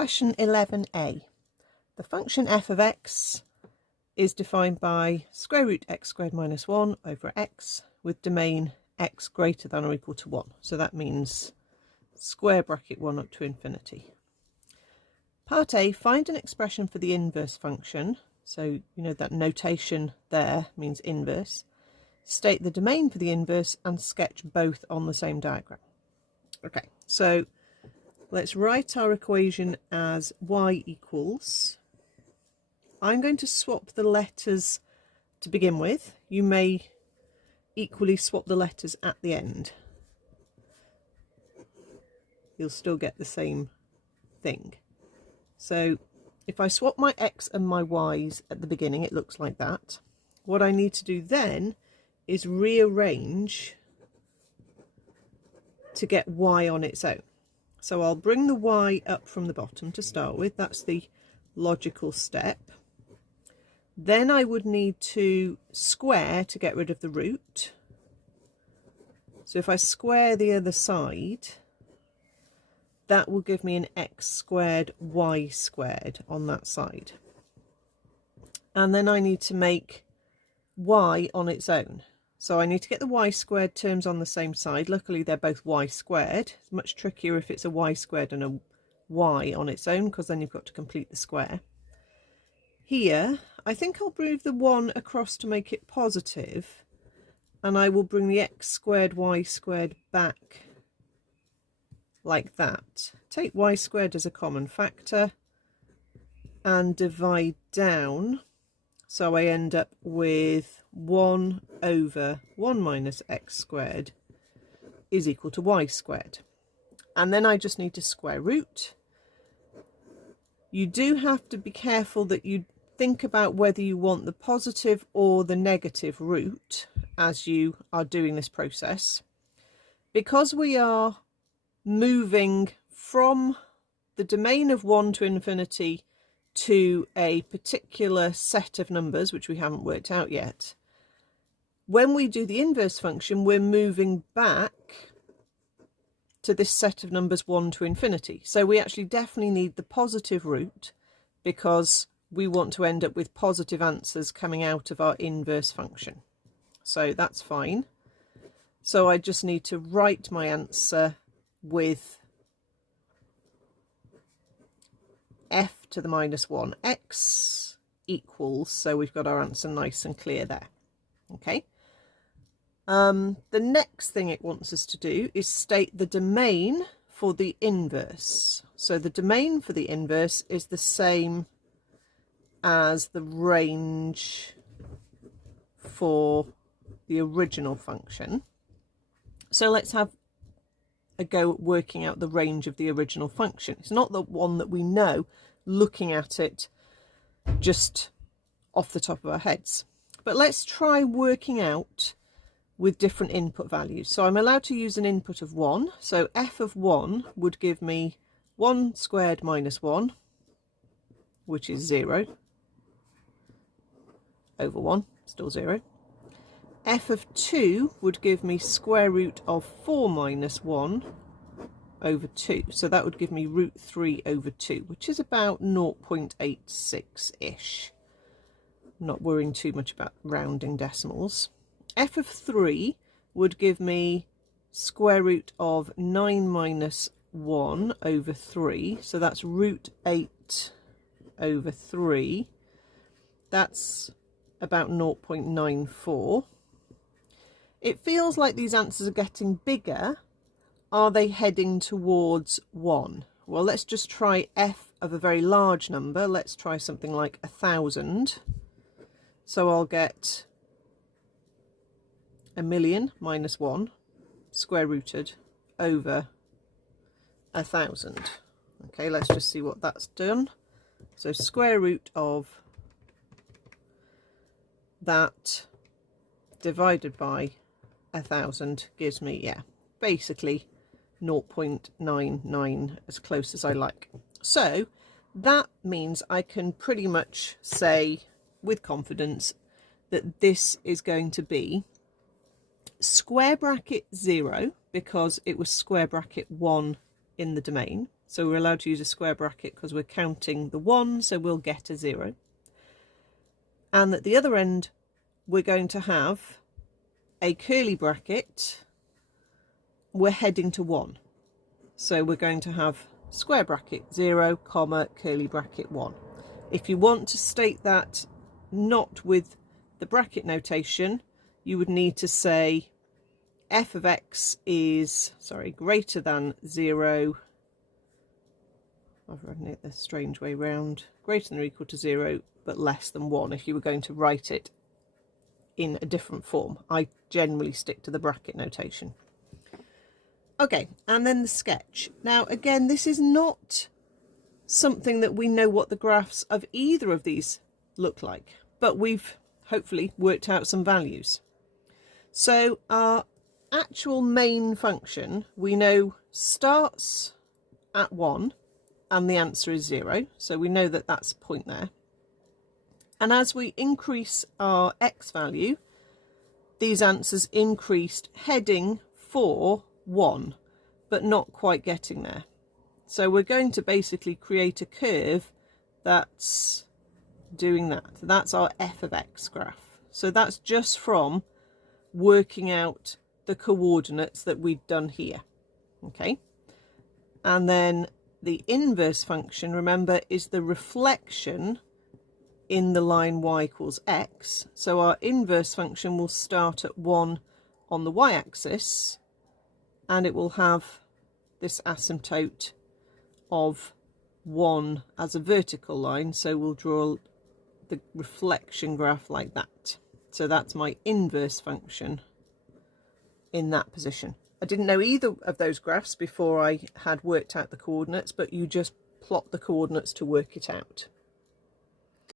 Question 11a. The function f of x is defined by square root x squared minus 1 over x with domain x greater than or equal to 1. So that means square bracket 1 up to infinity. Part A, find an expression for the inverse function. So you know that notation there means inverse. State the domain for the inverse and sketch both on the same diagram. Okay, so let's write our equation as y equals. I'm going to swap the letters to begin with. You may equally swap the letters at the end. You'll still get the same thing. So if I swap my x and my y's at the beginning, it looks like that. What I need to do then is rearrange to get y on its own. So I'll bring the y up from the bottom to start with. That's the logical step. Then I would need to square to get rid of the root. So if I square the other side, that will give me an x squared y squared on that side. And then I need to make y on its own. So I need to get the y squared terms on the same side. Luckily they're both y squared. It's much trickier if it's a y squared and a y on its own, because then you've got to complete the square. Here, I think I'll move the 1 across to make it positive, and I will bring the x squared y squared back like that. Take y squared as a common factor and divide down, so I end up with 1 over 1 minus x squared is equal to y squared. And then I just need to square root. You do have to be careful that you think about whether you want the positive or the negative root as you are doing this process. Because we are moving from the domain of 1 to infinity to a particular set of numbers, which we haven't worked out yet, when we do the inverse function, we're moving back to this set of numbers 1 to infinity. So we actually definitely need the positive root because we want to end up with positive answers coming out of our inverse function. So that's fine. So I just need to write my answer with f to the minus 1x equals, so we've got our answer nice and clear there. Okay. The next thing it wants us to do is state the domain for the inverse. So the domain for the inverse is the same as the range for the original function. So let's have a go at working out the range of the original function. It's not the one that we know looking at it just off the top of our heads. But let's try working out with different input values. So I'm allowed to use an input of 1. So f of 1 would give me 1 squared minus 1, which is 0, over 1, still 0. F of 2 would give me square root of 4 minus 1 over 2. So that would give me root 3 over 2, which is about 0.86-ish. Not worrying too much about rounding decimals. F of 3 would give me square root of 9 minus 1 over 3. So that's root 8 over 3. That's about 0.94. It feels like these answers are getting bigger. Are they heading towards 1? Well, let's just try f of a very large number. Let's try something like 1,000. So I'll get 1,000,000 minus 1 square rooted over 1,000. Okay, let's just see what that's done. So square root of that divided by 1,000 gives me, yeah, basically 0.99, as close as I like. So that means I can pretty much say with confidence that this is going to be square bracket 0 because it was square bracket 1 in the domain. So we're allowed to use a square bracket because we're counting the 1, so we'll get a 0. And at the other end, we're going to have a curly bracket. We're heading to 1. So we're going to have square bracket 0, comma, curly bracket 1. If you want to state that not with the bracket notation, you would need to say f of x is, greater than 0. I've written it the strange way round. Greater than or equal to 0, but less than 1 if you were going to write it in a different form. I generally stick to the bracket notation. Okay, and then the sketch. Now, again, this is not something that we know what the graphs of either of these look like, but we've hopefully worked out some values. So our actual main function, we know starts at 1 and the answer is 0. So we know that that's a point there. And as we increase our x value, these answers increased heading for 1, but not quite getting there. So we're going to basically create a curve that's doing that. That's our f of x graph. So that's just from working out the coordinates that we've done here. Okay. And then the inverse function, remember, is the reflection in the line y equals x. So our inverse function will start at 1 on the y-axis, and it will have this asymptote of 1 as a vertical line. So we'll draw the reflection graph like that. So that's my inverse function in that position. I didn't know either of those graphs before I had worked out the coordinates, but you just plot the coordinates to work it out.